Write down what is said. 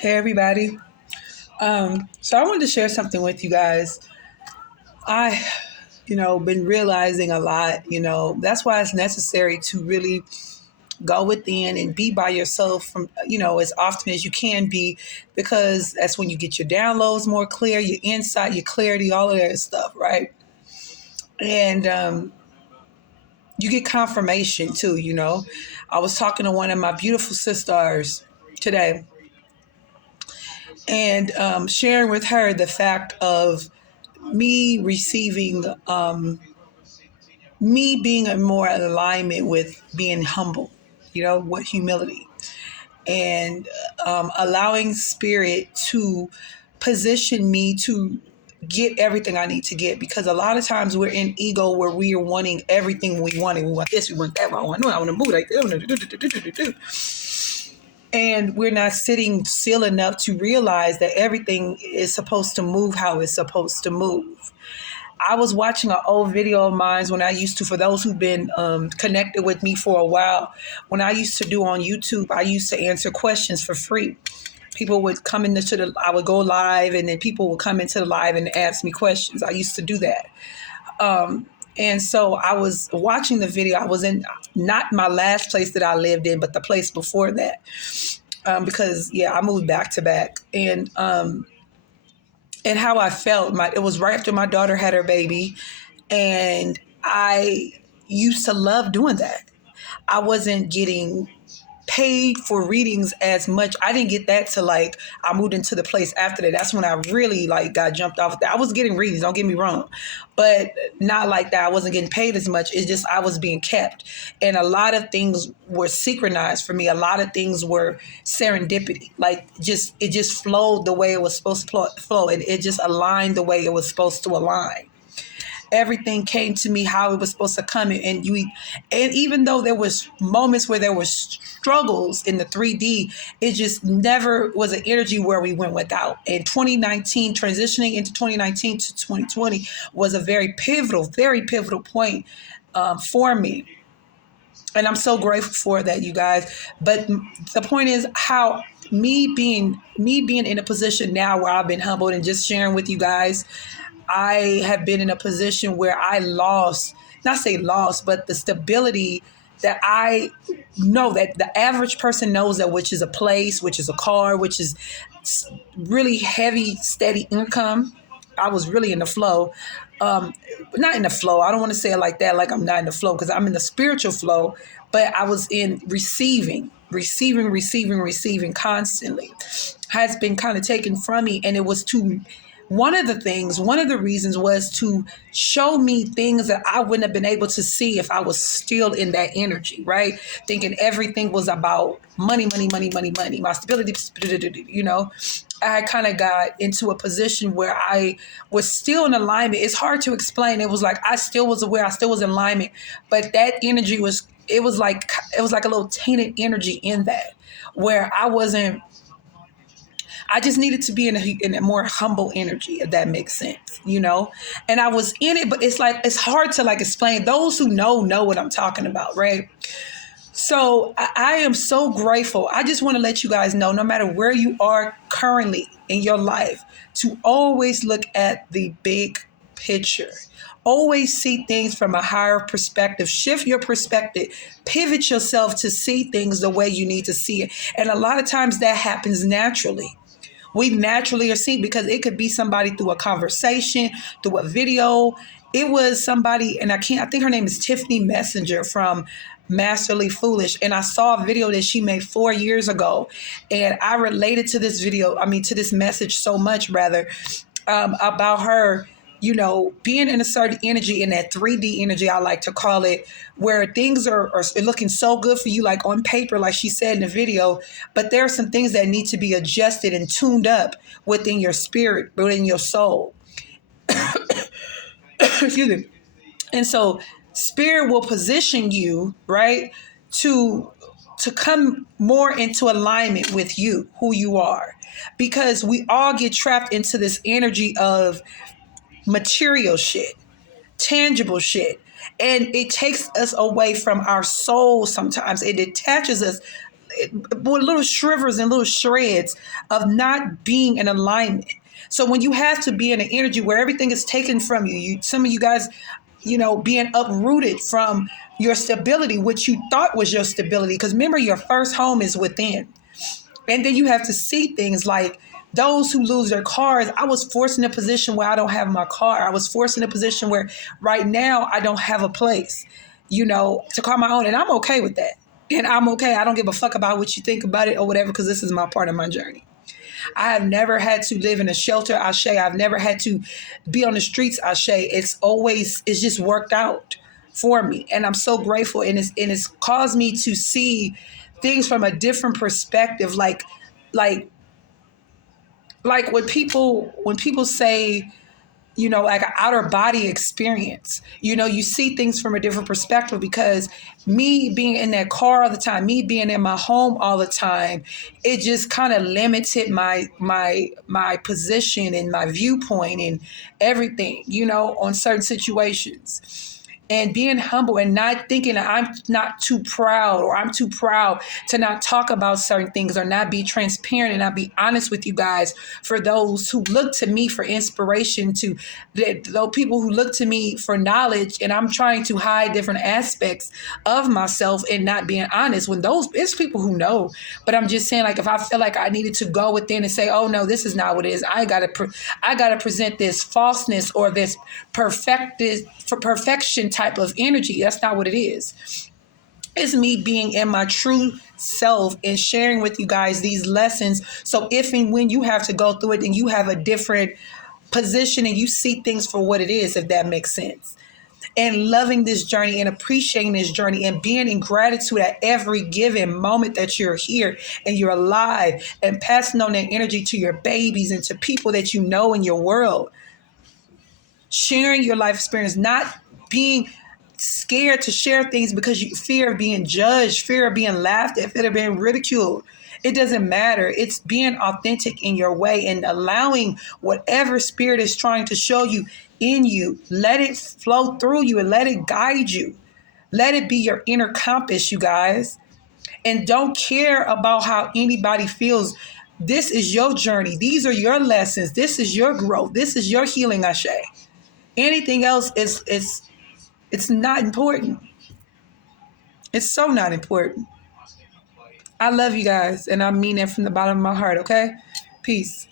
Hey everybody. So I wanted to share something with you guys. I, been realizing a lot, that's why it's necessary to really go within and be by yourself from, as often as you can be, because that's when you get your downloads more clear, your insight, your clarity, all of that stuff, right? And you get confirmation too. I was talking to one of my beautiful sisters today and sharing with her the fact of me receiving me being in more alignment with being humble, with humility and allowing spirit to position me to get everything I need to get, because a lot of times we're in ego where we are wanting everything we want, and we want this, we want that, I want to move like this, and we're not sitting still enough to realize that everything is supposed to move how it's supposed to move. I was watching an old video of mine when I used to, for those who've been connected with me for a while, when I used to do on YouTube, I used to answer questions for free. People would come I would go live, and then people would come into the live and ask me questions. I used to do that. And so I was watching the video. I was in not my last place that I lived in, but the place before that. Because I moved back to back. And how I felt. It was right after my daughter had her baby, and I used to love doing that. I wasn't getting paid for readings as much. I didn't get that till like I moved into the place after that. That's when I really like got jumped off. I was getting readings, don't get me wrong, but not like that. I wasn't getting paid as much. It's just I was being kept, and a lot of things were synchronized for me. A lot of things were serendipity. Like it just flowed the way it was supposed to flow, and it just aligned the way it was supposed to align. Everything came to me how it was supposed to come in, and even though there was moments where there were struggles in the 3D, it just never was an energy where we went without. And 2019, transitioning into 2019 to 2020, was a very pivotal point for me, and I'm so grateful for that, you guys. But the point is how me being in a position now where I've been humbled, and just sharing with you guys, I have been in a position where I lost, not say lost, but the stability that I know that the average person knows, that which is a place, which is a car, which is really heavy, steady income. I was really in the flow. Not in the flow. I don't want to say it like that, like I'm not in the flow, because I'm in the spiritual flow, but I was in receiving constantly. Has been kind of taken from me, and it was to one of the reasons was to show me things that I wouldn't have been able to see if I was still in that energy, right? Thinking everything was about money, money, money, money, money, my stability, I kind of got into a position where I was still in alignment. It's hard to explain. It was like I still was aware, I still was in alignment, but that energy was like a little tainted energy in that, where I just needed to be in a more humble energy, if that makes sense. And I was in it, but it's hard to like explain. Those who know what I'm talking about, right? So I am so grateful. I just want to let you guys know, no matter where you are currently in your life, to always look at the big picture. Always see things from a higher perspective. Shift your perspective. Pivot yourself to see things the way you need to see it. And a lot of times that happens naturally. We naturally are seeing, because it could be somebody through a conversation, through a video. It was somebody, and I think her name is Tiffany Messenger from Masterly Foolish. And I saw a video that she made 4 years ago. And I related to this to this message so much, rather, about her, being in a certain energy, in that 3D energy, I like to call it, where things are looking so good for you, like on paper, like she said in the video, but there are some things that need to be adjusted and tuned up within your spirit, within your soul. Excuse me. And so spirit will position you, right, to come more into alignment with you, who you are, because we all get trapped into this energy of material shit, tangible shit. And it takes us away from our soul sometimes. It detaches us. with little shivers and little shreds of not being in alignment. So when you have to be in an energy where everything is taken from you, some of you guys, being uprooted from your stability, which you thought was your stability, because remember, your first home is within. And then you have to see things like those who lose their cars. I was forced in a position where I don't have my car. I was forced in a position where right now I don't have a place, to call my own. And I'm okay with that. And I'm okay. I don't give a fuck about what you think about it or whatever, because this is my part of my journey. I have never had to live in a shelter, Ashe. I've never had to be on the streets, Ashe. It's just worked out for me. And I'm so grateful. And it's caused me to see things from a different perspective. Like like when people say, like an outer body experience. You see things from a different perspective, because me being in that car all the time, me being in my home all the time, it just kind of limited my position and my viewpoint and everything, on certain situations. And being humble and not thinking that I'm not too proud, or I'm too proud to not talk about certain things, or not be transparent and not be honest with you guys, for those who look to me for inspiration, those people who look to me for knowledge, and I'm trying to hide different aspects of myself and not being honest, when it's people who know. But I'm just saying, like, if I feel like I needed to go within and say, oh no, this is not what it is, I gotta present this falseness or this perfection type of energy. That's not what it is. It's me being in my true self and sharing with you guys these lessons. So if and when you have to go through it, then you have a different position and you see things for what it is, if that makes sense. And loving this journey and appreciating this journey and being in gratitude at every given moment that you're here and you're alive, and passing on that energy to your babies and to people that you know in your world. Sharing your life experience, not being scared to share things because you fear of being judged, fear of being laughed at, fear of being ridiculed. It doesn't matter. It's being authentic in your way and allowing whatever spirit is trying to show you in you, let it flow through you and let it guide you. Let it be your inner compass, you guys. And don't care about how anybody feels. This is your journey. These are your lessons. This is your growth. This is your healing, Ashe. Anything else is it's not important. It's so not important. I love you guys, and I mean that from the bottom of my heart, okay? Peace.